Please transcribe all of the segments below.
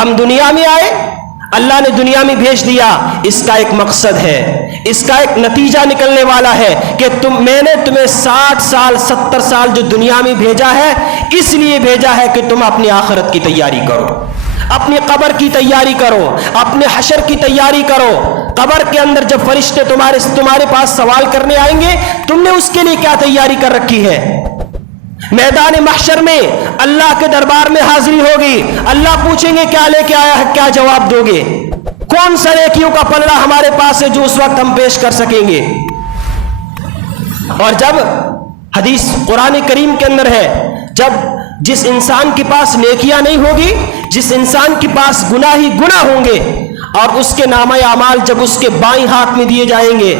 ہم دنیا میں آئے، اللہ نے دنیا میں بھیج دیا، اس کا ایک مقصد ہے، اس کا ایک نتیجہ نکلنے والا ہے کہ میں نے تمہیں 60 سال 70 سال جو دنیا میں بھیجا ہے، اس لیے بھیجا ہے کہ تم اپنی آخرت کی تیاری کرو، اپنی قبر کی تیاری کرو، اپنے حشر کی تیاری کرو۔ قبر کے اندر جب فرشتے تمہارے پاس سوال کرنے آئیں گے، تم نے اس کے لیے کیا تیاری کر رکھی ہے؟ میدان محشر میں اللہ کے دربار میں حاضری ہوگی، اللہ پوچھیں گے کیا لے کے آیا ہے، کیا جواب دو گے؟ کون سا نیکیوں کا پلڑا ہمارے پاس ہے جو اس وقت ہم پیش کر سکیں گے؟ اور جب حدیث قرآن کریم کے اندر ہے، جس انسان کے پاس نیکیاں نہیں ہوگی، جس انسان کے پاس گناہ ہی گناہ ہوں گے، اور اس کے نامہ اعمال جب اس کے بائیں ہاتھ میں دیے جائیں گے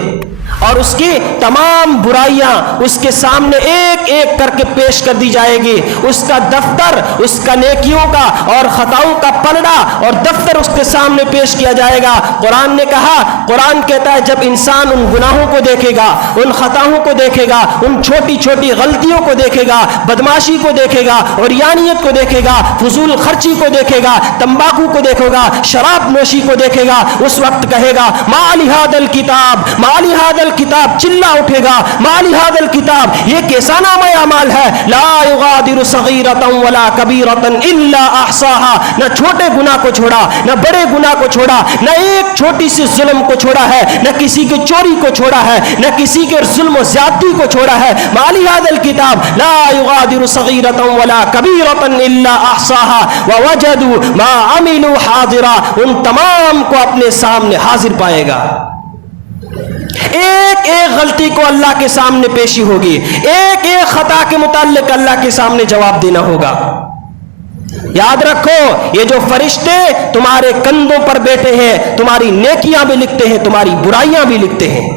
اور اس کی تمام برائیاں اس کے سامنے ایک ایک کر کے پیش کر دی جائے گی، اس کا دفتر، اس کا نیکیوں کا اور خطاؤں کا پلڑا اور دفتر اس کے سامنے پیش کیا جائے گا۔ قرآن نے کہا، قرآن کہتا ہے جب انسان ان گناہوں کو دیکھے گا، ان خطاؤں کو دیکھے گا، ان چھوٹی چھوٹی غلطیوں کو دیکھے گا، بدماشی کو دیکھے گا، عریانیت کو دیکھے گا، فضول خرچی کو دیکھے گا، تمباکو کو دیکھے گا، شراب نوشی کو دیکھے گا، اس وقت کہے گا ما لہذا الکتاب، ما لہذا الکتاب، چلا اٹھے گا ما لہذا الکتاب، یہ کیسا نامہ اعمال ہے، لا یغادر صغیرۃ ولا کبیرۃ الا احصاها، نہ چھوٹے گناہ کو چھوڑا، نہ بڑے گناہ کو چھوڑا، نہ ایک چھوٹی سی ظلم کو چھوڑا ہے، نہ کسی کی چوری کو چھوڑا ہے، نہ کسی کے ظلم و زیادتی کو چھوڑا ہے۔ ما لہذا الکتاب لا یغادر صغیرۃ ولا کبیرۃ الا احصاها ووجدوا ما عملوا حاضرا، ان تمام کو اپنے سامنے حاضر پائے گا۔ ایک ایک غلطی کو اللہ کے سامنے پیشی ہوگی، ایک ایک خطا کے متعلق اللہ کے سامنے جواب دینا ہوگا۔ یاد رکھو، یہ جو فرشتے تمہارے کندھوں پر بیٹھے ہیں، تمہاری نیکیاں بھی لکھتے ہیں، تمہاری برائیاں بھی لکھتے ہیں۔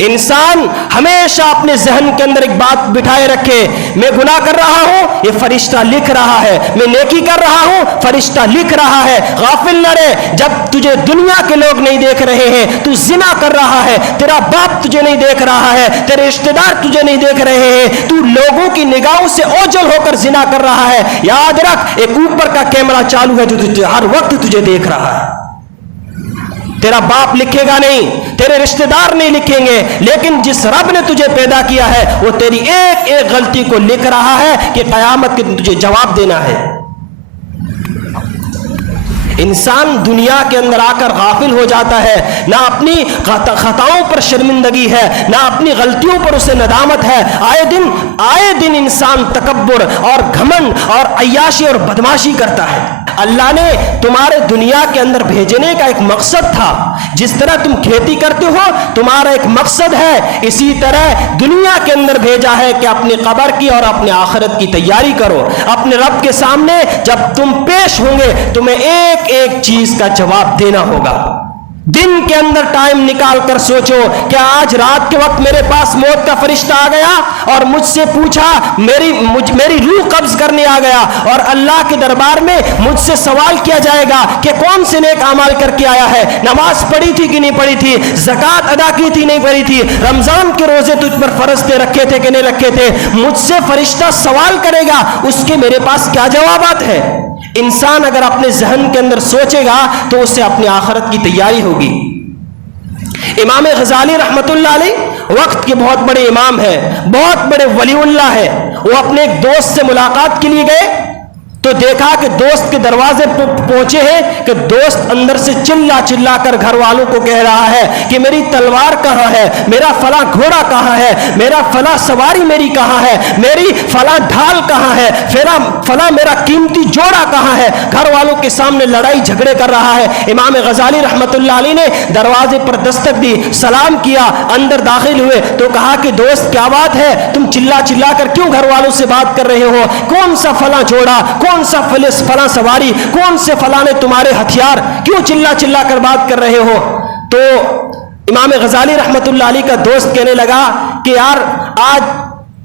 انسان ہمیشہ اپنے ذہن کے اندر ایک بات بٹھائے رکھے، میں گناہ کر رہا ہوں، یہ فرشتہ لکھ رہا ہے، میں نیکی کر رہا ہوں، فرشتہ لکھ رہا ہے۔ غافل نہ رہے، جب تجھے دنیا کے لوگ نہیں دیکھ رہے ہیں، تو زنا کر رہا ہے، تیرا باپ تجھے نہیں دیکھ رہا ہے، تیرے رشتہ دار تجھے نہیں دیکھ رہے ہیں، تو لوگوں کی نگاہوں سے اوجھل ہو کر زنا کر رہا ہے۔ یاد رکھ، ایک اوپر کا کیمرہ چالو ہے جو ہر وقت تجھے دیکھ رہا ہے۔ تیرا باپ لکھے گا نہیں، تیرے رشتہ دار نہیں لکھیں گے، لیکن جس رب نے تجھے پیدا کیا ہے وہ تیری ایک ایک غلطی کو لکھ رہا ہے کہ قیامت کے دن تجھے جواب دینا ہے۔ انسان دنیا کے اندر آ کر غافل ہو جاتا ہے، نہ اپنی خطاؤں پر شرمندگی ہے، نہ اپنی غلطیوں پر اسے ندامت ہے۔ آئے دن انسان تکبر اور گھمنڈ اور عیاشی اور بدماشی کرتا ہے۔ اللہ نے تمہارے دنیا کے اندر بھیجنے کا ایک مقصد تھا، جس طرح تم کھیتی کرتے ہو تمہارا ایک مقصد ہے، اسی طرح دنیا کے اندر بھیجا ہے کہ اپنی قبر کی اور اپنے آخرت کی تیاری کرو۔ اپنے رب کے سامنے جب تم پیش ہوں گے، تمہیں ایک ایک چیز کا جواب دینا ہوگا۔ دن کے اندر ٹائم نکال کر سوچو، کیا آج رات کے وقت میرے پاس موت کا فرشتہ آ گیا اور مجھ سے پوچھا، میری روح قبض کرنے آ گیا، اور اللہ کے دربار میں مجھ سے سوال کیا جائے گا کہ کون سے نیک اعمال کر کے آیا ہے، نماز پڑھی تھی کہ نہیں پڑھی تھی، زکوٰۃ ادا کی تھی نہیں پڑھی تھی، رمضان کے روزے تجھ پر فرض تھے رکھے تھے کہ نہیں رکھے تھے، مجھ سے فرشتہ سوال کرے گا، اس کے میرے پاس کیا جوابات ہیں؟ انسان اگر اپنے ذہن کے اندر سوچے گا تو اسے اپنی آخرت کی تیاری ہوگی۔ امام غزالی رحمت اللہ علیہ وقت کے بہت بڑے امام ہیں، بہت بڑے ولی اللہ ہیں۔ وہ اپنے ایک دوست سے ملاقات کے لیے گئے تو دیکھا کہ دوست کے دروازے پہنچے ہیں کہ دوست اندر سے چلا چلا کر گھر والوں کو کہہ رہا ہے کہ میری تلوار کہاں ہے، میرا فلاں گھوڑا کہاں ہے، میرا فلاں سواری میری کہاں ہے، میری فلاں ڈھال کہاں ہے، فلاں میرا قیمتی جوڑا کہاں ہے، گھر والوں کے سامنے لڑائی جھگڑے کر رہا ہے۔ امام غزالی رحمت اللہ علیہ نے دروازے پر دستک دی، سلام کیا، اندر داخل ہوئے تو کہا کہ دوست کیا بات ہے، تم چلا چلا کر کیوں گھر والوں سے بات کر رہے ہو، کون سا فلاں جوڑا، کون سا فلاں سواری، کون سے فلاں نے تمہارے ہتھیار، کیوں چلا چلا کر بات کر رہے ہو؟ تو امام غزالی رحمت اللہ علیہ کا دوست کہنے لگا کہ یار آج